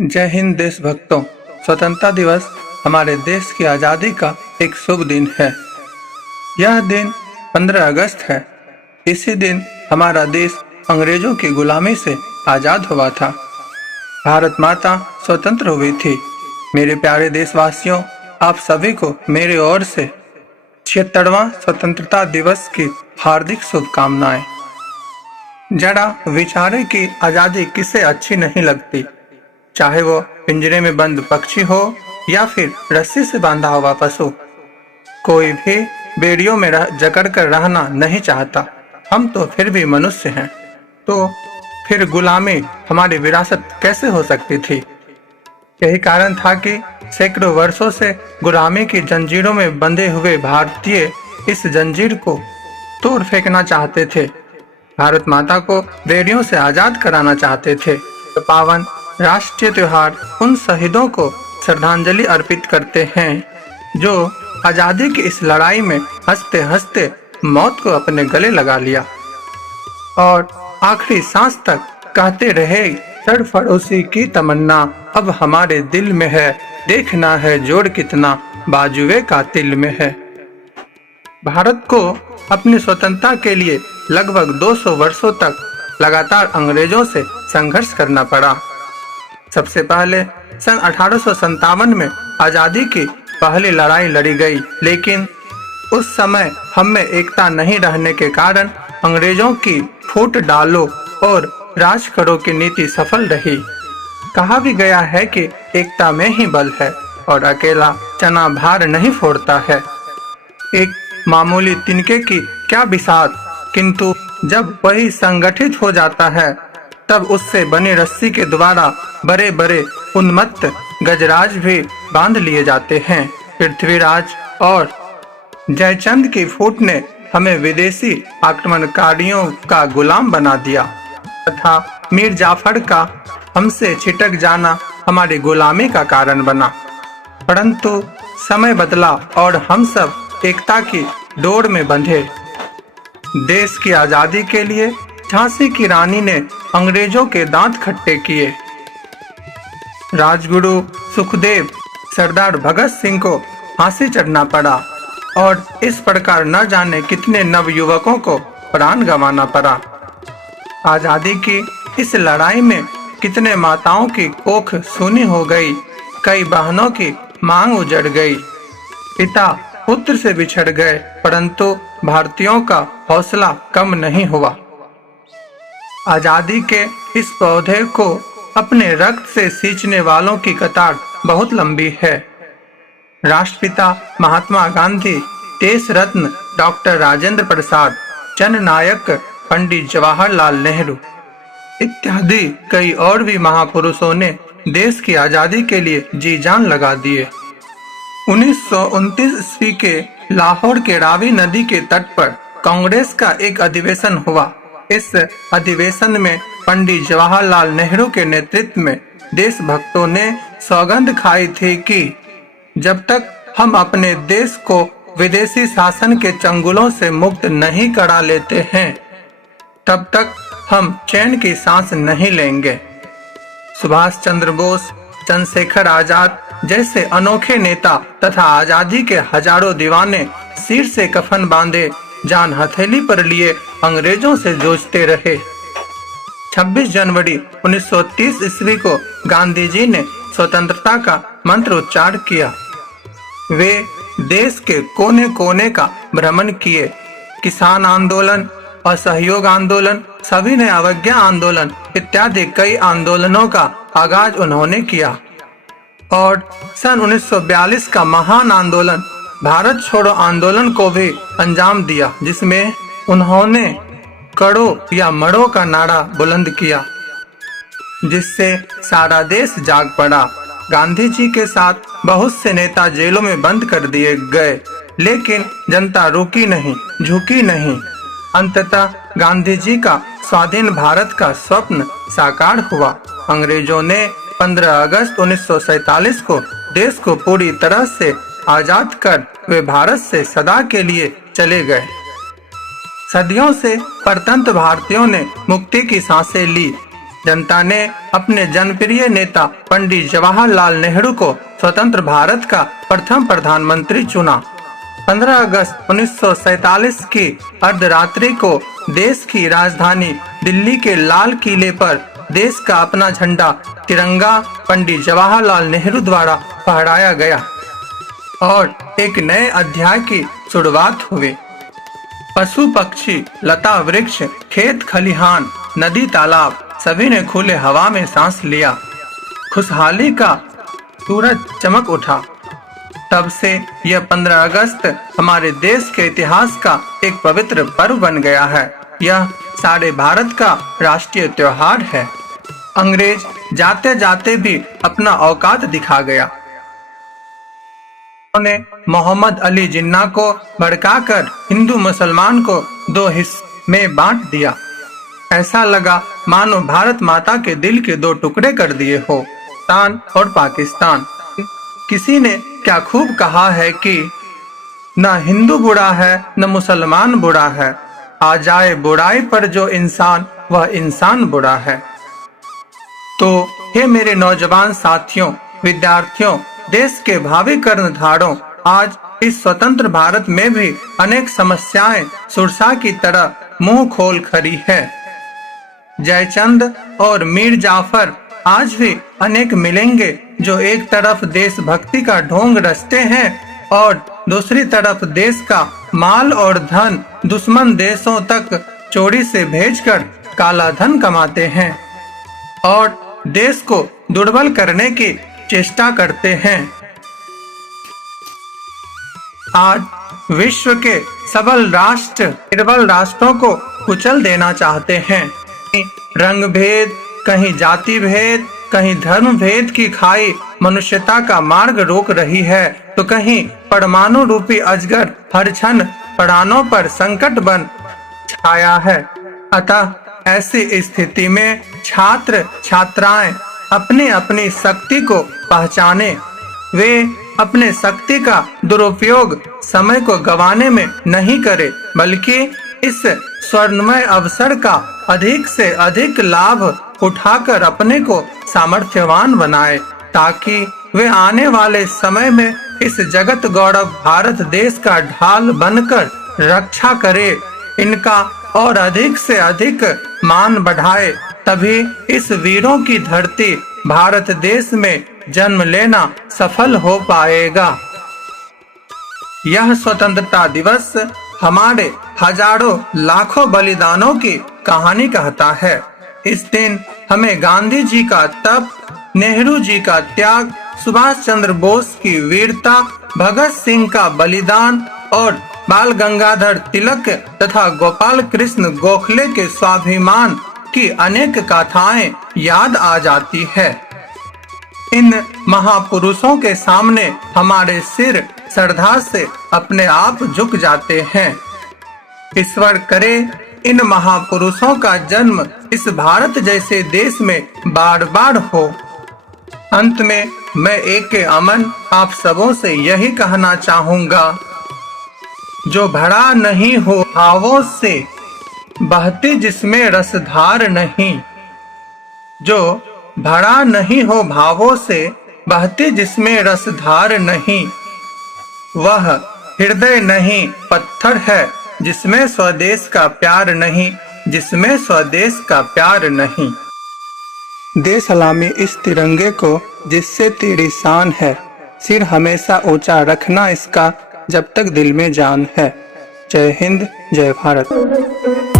जय हिंद देशभक्तों। स्वतंत्रता दिवस हमारे देश की आज़ादी का एक शुभ दिन है। यह दिन 15 अगस्त है। इसी दिन हमारा देश अंग्रेजों की गुलामी से आज़ाद हुआ था। भारत माता स्वतंत्र हुई थी। मेरे प्यारे देशवासियों, आप सभी को मेरे ओर से 76वां स्वतंत्रता दिवस की हार्दिक शुभकामनाएं। जरा विचारें कि आज़ादी किसे अच्छी नहीं लगती, चाहे वो पिंजरे में बंद पक्षी हो या फिर रस्सी से बांधा हुआ पशु। कोई भी बेड़ियों में जकड़ कर रहना नहीं चाहता। हम तो फिर भी मनुष्य हैं, तो फिर गुलामी हमारी विरासत कैसे हो सकती थी? यही कारण था कि सैकड़ों वर्षों से गुलामी की जंजीरों में बंधे हुए भारतीय इस जंजीर को तोड़ फेंकना चाहते थे। भारत माता को बेड़ियों से आजाद कराना चाहते थे। तो पावन राष्ट्रीय त्योहार उन शहीदों को श्रद्धांजलि अर्पित करते हैं जो आजादी की इस लड़ाई में हंसते हंसते मौत को अपने गले लगा लिया और आखिरी सांस तक कहते रहे, सरफरोशी की तमन्ना अब हमारे दिल में है, देखना है जोड़ कितना बाजुए का तिल में है। भारत को अपनी स्वतंत्रता के लिए लगभग 200 वर्षों तक लगातार अंग्रेजों से संघर्ष करना पड़ा। सबसे पहले सन 1857 में आज़ादी की पहली लड़ाई लड़ी गई, लेकिन उस समय हम में एकता नहीं रहने के कारण अंग्रेजों की फूट डालो और राज करो की नीति सफल रही। कहा भी गया है कि एकता में ही बल है और अकेला चना भार नहीं फोड़ता है। एक मामूली तिनके की क्या बिसात, किंतु जब वही संगठित हो जाता है तब उससे बनी रस्सी के द्वारा बड़े बड़े उन्मत्त गजराज भी बांध लिए जाते हैं। पृथ्वीराज और जयचंद की फूट ने हमें विदेशी आक्रमणकारियों का गुलाम बना दिया तथा मीर जाफर का हमसे छिटक जाना हमारी गुलामी का कारण बना। परंतु समय बदला और हम सब एकता की डोर में बंधे। देश की आजादी के लिए झांसी की रानी ने अंग्रेजों के दांत खट्टे किए। राजगुरु सुखदेव, सरदार भगत सिंह को फांसी चढ़ना पड़ा और इस प्रकार न जाने कितने नवयुवकों को प्राण गंवाना पड़ा। आजादी की इस लड़ाई में कितने माताओं की कोख सूनी हो गई, कई बहनों की मांग उजड़ गई, पिता पुत्र से बिछड़ गए, परंतु भारतीयों का हौसला कम नहीं हुआ। आजादी के इस पौधे को अपने रक्त से सींचने वालों की कतार बहुत लंबी है। राष्ट्रपिता महात्मा गांधी, देश रत्न डॉक्टर राजेंद्र प्रसाद, जननायक पंडित जवाहरलाल नेहरू इत्यादि कई और भी महापुरुषों ने देश की आजादी के लिए जी जान लगा दिए। 1929 ईस्वी के लाहौर के रावी नदी के तट पर कांग्रेस का एक अधिवेशन हुआ। इस अधिवेशन में पंडित जवाहरलाल नेहरू के नेतृत्व में देशभक्तों ने सौगंध खाई थी कि जब तक हम अपने देश को विदेशी शासन के चंगुलों से मुक्त नहीं करा लेते हैं, तब तक हम चैन की सांस नहीं लेंगे। सुभाष चंद्र बोस, चंद्रशेखर आजाद जैसे अनोखे नेता तथा आजादी के हजारों दीवाने सिर से कफन बांधे जान हथेली पर लिए अंग्रेजों से जूझते रहे। 26 जनवरी 1930 ईस्वी को गांधी जी ने स्वतंत्रता का मंत्र उच्चार किया। वे देश के कोने कोने का भ्रमण किए। किसान आंदोलन, असहयोग आंदोलन, सविनय अवज्ञा आंदोलन इत्यादि कई आंदोलनों का आगाज उन्होंने किया और सन 1942 का महान आंदोलन भारत छोड़ो आंदोलन को भी अंजाम दिया, जिसमें उन्होंने करो या मरो का नारा बुलंद किया, जिससे सारा देश जाग पड़ा। गांधी जी के साथ बहुत से नेता जेलों में बंद कर दिए गए, लेकिन जनता रुकी नहीं, झुकी नहीं। अंततः गांधी जी का स्वाधीन भारत का स्वप्न साकार हुआ। अंग्रेजों ने 15 अगस्त 1947 को देश को पूरी तरह से आजाद कर वे भारत से सदा के लिए चले गए। सदियों से परतंत्र भारतीयों ने मुक्ति की सांसें ली, जनता ने अपने जनप्रिय नेता पंडित जवाहरलाल नेहरू को स्वतंत्र भारत का प्रथम प्रधानमंत्री चुना। 15 अगस्त 1947 की अर्धरात्रि को देश की राजधानी दिल्ली के लाल किले पर देश का अपना झंडा तिरंगा पंडित जवाहरलाल नेहरू द्वारा फहराया गया और एक नए अध्याय की शुरुआत हुई। पशु पक्षी, लता वृक्ष, खेत खलिहान, नदी तालाब सभी ने खुले हवा में सांस लिया। खुशहाली का सूरज चमक उठा। तब से यह 15 अगस्त हमारे देश के इतिहास का एक पवित्र पर्व बन गया है। यह सारे भारत का राष्ट्रीय त्योहार है। अंग्रेज जाते जाते भी अपना औकात दिखा गया। उन्होंने मोहम्मद अली जिन्ना को भड़काकर हिंदू मुसलमान को 2 हिस्सों में बांट दिया। ऐसा लगा मानो भारत माता के दिल के 2 टुकड़े कर दिए हो, पाकिस्तान और पाकिस्तान। किसी ने क्या खूब कहा है कि न हिंदू बुरा है न मुसलमान बुरा है, आ जाए बुराई पर जो इंसान वह इंसान बुरा है। तो हे मेरे नौजवान साथियों, विद्यार्थियों, देश के भावी कर्णधारों, आज इस स्वतंत्र भारत में भी अनेक समस्याएं सुरसा की तरह मुंह खोल खड़ी है। जयचंद और मीर जाफर आज भी अनेक मिलेंगे जो एक तरफ देशभक्ति का ढोंग रचते हैं और दूसरी तरफ देश का माल और धन दुश्मन देशों तक चोरी से भेजकर काला धन कमाते हैं और देश को दुर्बल करने की चेष्टा करते हैं। आज विश्व के सबल राष्ट्र निर्बल राष्ट्रों को कुचल देना चाहते हैं। रंग भेद, कहीं जाति भेद, कहीं धर्म भेद की खाई मनुष्यता का मार्ग रोक रही है, तो कहीं परमाणु रूपी अजगर हर क्षण प्राणों पर संकट बन छाया है। अतः ऐसी स्थिति में छात्र छात्राएं अपनी अपनी शक्ति को पहचाने। वे अपने शक्ति का दुरुपयोग समय को गंवाने में नहीं करे, बल्कि इस स्वर्णमय अवसर का अधिक से अधिक लाभ उठाकर अपने को सामर्थ्यवान बनाए, ताकि वे आने वाले समय में इस जगत गौरव भारत देश का ढाल बनकर रक्षा करे, इनका और अधिक से अधिक मान बढ़ाए। तभी इस वीरों की धरती भारत देश में जन्म लेना सफल हो पाएगा। यह स्वतंत्रता दिवस हमारे हजारों लाखों बलिदानों की कहानी कहता है। इस दिन हमें गांधी जी का तप, नेहरू जी का त्याग, सुभाष चंद्र बोस की वीरता, भगत सिंह का बलिदान और बाल गंगाधर तिलक तथा गोपाल कृष्ण गोखले के स्वाभिमान की अनेक गाथाएं याद आ जाती है। इन महापुरुषों के सामने हमारे सिर श्रद्धा से अपने आप झुक जाते हैं। ईश्वर करे इन महापुरुषों का जन्म इस भारत जैसे देश में बार बार हो। अंत में मैं एक अमन आप सबों से यही कहना चाहूंगा, जो भरा नहीं हो भावों से, बहती जिसमें रसधार नहीं। जो भरा नहीं हो भावों से, बहती जिसमें रसधार नहीं। वह हृदय नहीं पत्थर है जिसमें स्वदेश का प्यार नहीं, जिसमें स्वदेश का प्यार नहीं। दे सलामी इस तिरंगे को जिससे तेरी शान है, सिर हमेशा ऊंचा रखना इसका जब तक दिल में जान है। जय हिंद, जय भारत।